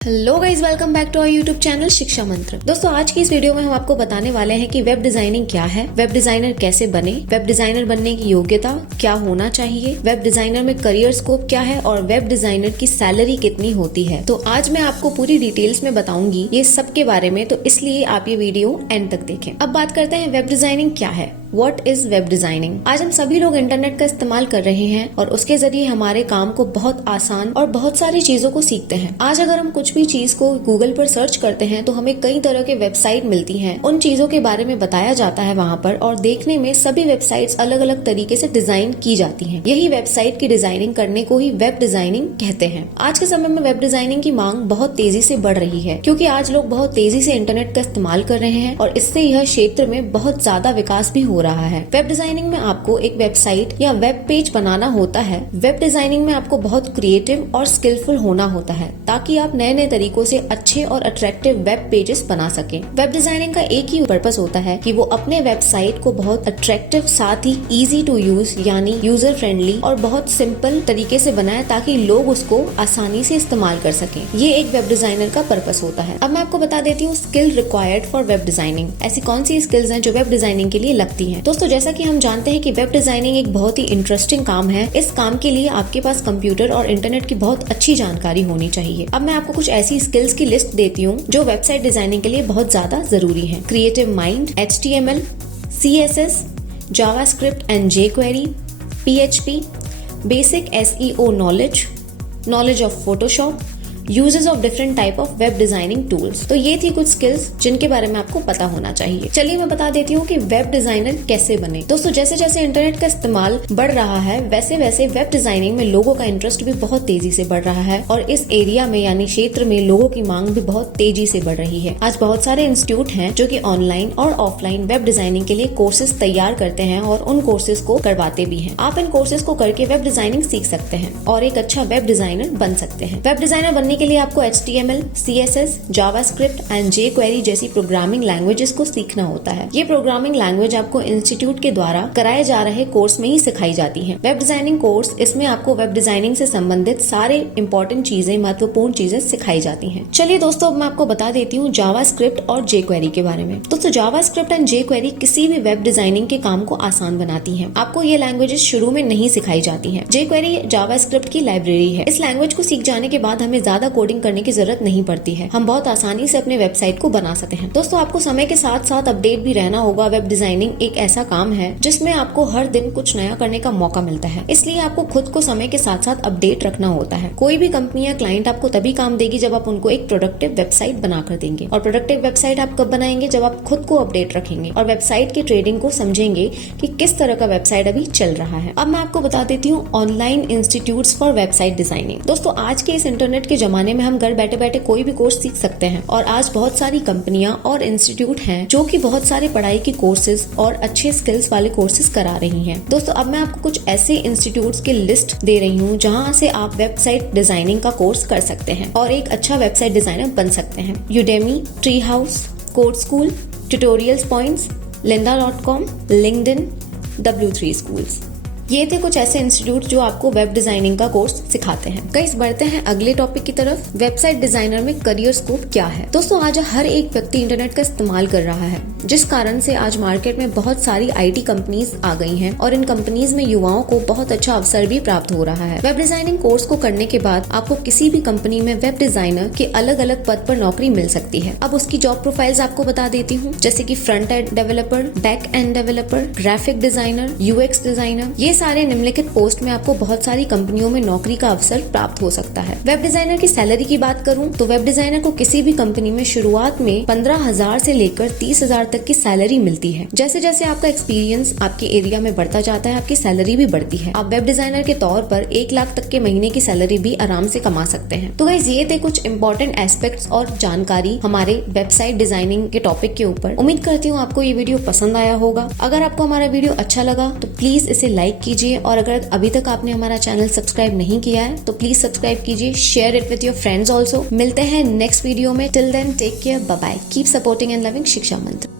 Hello guys, welcome back to our YouTube channel Shiksha Mantra. दोस्तों, आज की इस वीडियो में हम आपको बताने वाले हैं कि वेब डिजाइनिंग क्या है, वेब डिजाइनर कैसे बने, वेब डिजाइनर बनने की योग्यता क्या होना चाहिए, वेब डिजाइनर में करियर स्कोप क्या है और वेब डिजाइनर की सैलरी कितनी होती है। तो आज मैं आपको पूरी डिटेल्स में बताऊंगी ये सब के बारे में, तो इसलिए आप ये वीडियो एंड तक देखें। अब बात करते हैं वेब डिजाइनिंग क्या है। What is web designing? आज हम सभी लोग इंटरनेट का इस्तेमाल कर रहे हैं और उसके जरिए हमारे काम को बहुत आसान और बहुत सारी चीजों को सीखते हैं। आज अगर हम कुछ भी चीज को गूगल पर सर्च करते हैं तो हमें कई तरह के वेबसाइट मिलती हैं। उन चीजों के बारे में बताया जाता है वहाँ पर, और देखने में सभी वेबसाइट्स अलग अलग तरीके से डिजाइन की जाती हैं। यही वेबसाइट की डिजाइनिंग करने को ही वेब डिजाइनिंग कहते हैं। आज के समय में वेब डिजाइनिंग की मांग बहुत तेजी से बढ़ रही है, क्योंकि आज लोग बहुत तेजी से इंटरनेट का इस्तेमाल कर रहे हैं और इससे यह क्षेत्र में बहुत ज्यादा विकास भी हो रहा है। वेब डिजाइनिंग में आपको एक वेबसाइट या वेब पेज बनाना होता है। वेब डिजाइनिंग में आपको बहुत क्रिएटिव और स्किलफुल होना होता है, ताकि आप नए नए तरीकों से अच्छे और अट्रैक्टिव वेब पेजेस बना सकें। वेब डिजाइनिंग का एक ही पर्पस होता है कि वो अपने वेबसाइट को बहुत अट्रैक्टिव, साथ ही इजी टू यूज यानी यूजर फ्रेंडली और बहुत सिंपल तरीके से बनाए, ताकि लोग उसको आसानी से इस्तेमाल कर सकें। ये एक वेब डिजाइनर का पर्पस होता है। अब मैं आपको बता देती हूँ skill required for web designing. ऐसी कौन सी स्किल्स हैं जो वेब डिजाइनिंग के लिए लगती हैं। दोस्तों, जैसा कि हम जानते हैं कि वेब डिजाइनिंग एक बहुत ही इंटरेस्टिंग काम है। इस काम के लिए आपके पास कंप्यूटर और इंटरनेट की बहुत अच्छी जानकारी होनी चाहिए। अब मैं आपको कुछ ऐसी स्किल्स की लिस्ट देती हूँ जो वेबसाइट डिजाइनिंग के लिए बहुत ज्यादा जरूरी है। Creative mind, HTML, CSS, JavaScript and jQuery, PHP, basic SEO knowledge of Photoshop, uses of different type of web designing tools. तो ये थी कुछ स्किल्स जिनके बारे में आपको पता होना चाहिए। चलिए मैं बता देती हूँ कि वेब डिजाइनर कैसे बने। दोस्तों, जैसे जैसे इंटरनेट का इस्तेमाल बढ़ रहा है, वैसे वैसे वेब डिजाइनिंग में लोगों का इंटरेस्ट भी बहुत तेजी से बढ़ रहा है और इस एरिया में यानी क्षेत्र में लोगों की मांग भी बहुत तेजी से बढ़ रही है। आज बहुत सारे इंस्टीट्यूट हैं जो कि ऑनलाइन और ऑफलाइन वेब डिजाइनिंग के लिए कोर्सेज तैयार करते हैं और उन कोर्सेज को करवाते भी हैं। आप इन कोर्सेज को करके वेब डिजाइनिंग सीख सकते हैं और एक अच्छा वेब डिजाइनर बन सकते हैं। वेब डिजाइनर बनने के लिए आपको HTML, CSS, JavaScript and jQuery जैसी प्रोग्रामिंग लैंग्वेजेस को सीखना होता है। ये प्रोग्रामिंग लैंग्वेज आपको इंस्टीट्यूट के द्वारा कराए जा रहे कोर्स में ही सिखाई जाती हैं। वेब डिजाइनिंग कोर्स, इसमें आपको वेब डिजाइनिंग से संबंधित सारे इंपॉर्टेंट चीजें, महत्वपूर्ण चीजें सिखाई जाती हैं। चलिए दोस्तों, अब मैं आपको बता देती हूँ जावास्क्रिप्ट और jQuery के बारे में। दोस्तों, जावास्क्रिप्ट एंड jQuery किसी भी वेब डिजाइनिंग के काम को आसान बनाती है। आपको ये लैंग्वेजेस शुरू में नहीं सिखाई जाती है। jQuery जावास्क्रिप्ट की लाइब्रेरी है। इस लैंग्वेज को सीख जाने के बाद हमें ज्यादा कोडिंग करने की जरूरत नहीं पड़ती है। हम बहुत आसानी से अपने वेबसाइट को बना सकते हैं। दोस्तों, आपको समय के साथ साथ अपडेट भी रहना होगा। वेब डिजाइनिंग एक ऐसा काम है जिसमें आपको हर दिन कुछ नया करने का मौका मिलता है, इसलिए आपको खुद को समय के साथ साथ अपडेट रखना होता है। कोई भी कंपनी या क्लाइंट आपको तभी काम देगी जब आप उनको एक प्रोडक्टिव वेबसाइट बनाकर देंगे, और प्रोडक्टिव वेबसाइट आप कब बनाएंगे? जब आप खुद को अपडेट रखेंगे और वेबसाइट की ट्रेडिंग को समझेंगे कि किस तरह का वेबसाइट अभी चल रहा है। अब मैं आपको बता देती हूँ online institutes for website designing. दोस्तों, आज के इस इंटरनेट के जमाने में हम घर बैठे बैठे कोई भी कोर्स सीख सकते हैं, और आज बहुत सारी कंपनियां और इंस्टीट्यूट हैं जो कि बहुत सारे पढ़ाई की कोर्सेज और अच्छे स्किल्स वाले कोर्सेज करा रही हैं। दोस्तों, अब मैं आपको कुछ ऐसे इंस्टीट्यूट्स की लिस्ट दे रही हूँ जहां से आप वेबसाइट डिजाइनिंग का कोर्स कर सकते हैं और एक अच्छा वेबसाइट डिजाइनर बन सकते हैं। Udemy, tree house, code school, tutorials points, lynda.com, LinkedIn, W3 schools. ये थे कुछ ऐसे इंस्टीट्यूट जो आपको वेब डिजाइनिंग का कोर्स सिखाते हैं। गाइस, बढ़ते हैं अगले टॉपिक की तरफ। वेबसाइट डिजाइनर में करियर स्कोप क्या है। दोस्तों, आज हर एक व्यक्ति इंटरनेट का इस्तेमाल कर रहा है, जिस कारण से आज मार्केट में बहुत सारी IT कंपनीज आ गई हैं और इन कंपनीज में युवाओं को बहुत अच्छा अवसर भी प्राप्त हो रहा है। वेब डिजाइनिंग कोर्स को करने के बाद आपको किसी भी कंपनी में वेब डिजाइनर के अलग अलग पद पर नौकरी मिल सकती है। अब उसकी जॉब प्रोफाइल्स आपको बता देती हूँ, जैसे कि front end developer, back end developer, graphic designer, UX designer. ये सारे निम्नलिखित पोस्ट में आपको बहुत सारी कंपनियों में नौकरी का अवसर प्राप्त हो सकता है। वेब डिजाइनर की सैलरी की बात करूं तो वेब डिजाइनर को किसी भी कंपनी में शुरुआत में 15,000 से लेकर 30,000 तक की सैलरी मिलती है। जैसे जैसे आपका एक्सपीरियंस आपके एरिया में बढ़ता जाता है, आपकी सैलरी भी बढ़ती है। आप वेब डिजाइनर के तौर पर 1 लाख तक के महीने की सैलरी भी आराम से कमा सकते हैं। तो गाइस, ये थे कुछ इंपॉर्टेंट एस्पेक्ट्स और जानकारी हमारे वेबसाइट डिजाइनिंग के टॉपिक के ऊपर। उम्मीद करती हूँ आपको ये वीडियो पसंद आया होगा। अगर आपको हमारा वीडियो अच्छा लगा तो प्लीज इसे लाइक कीजिए, और अगर अभी तक आपने हमारा चैनल सब्सक्राइब नहीं किया है तो प्लीज सब्सक्राइब कीजिए, share it with your friends also. मिलते हैं नेक्स्ट वीडियो में। Till then, take care, bye bye, keep supporting and loving Shiksha मंत्र।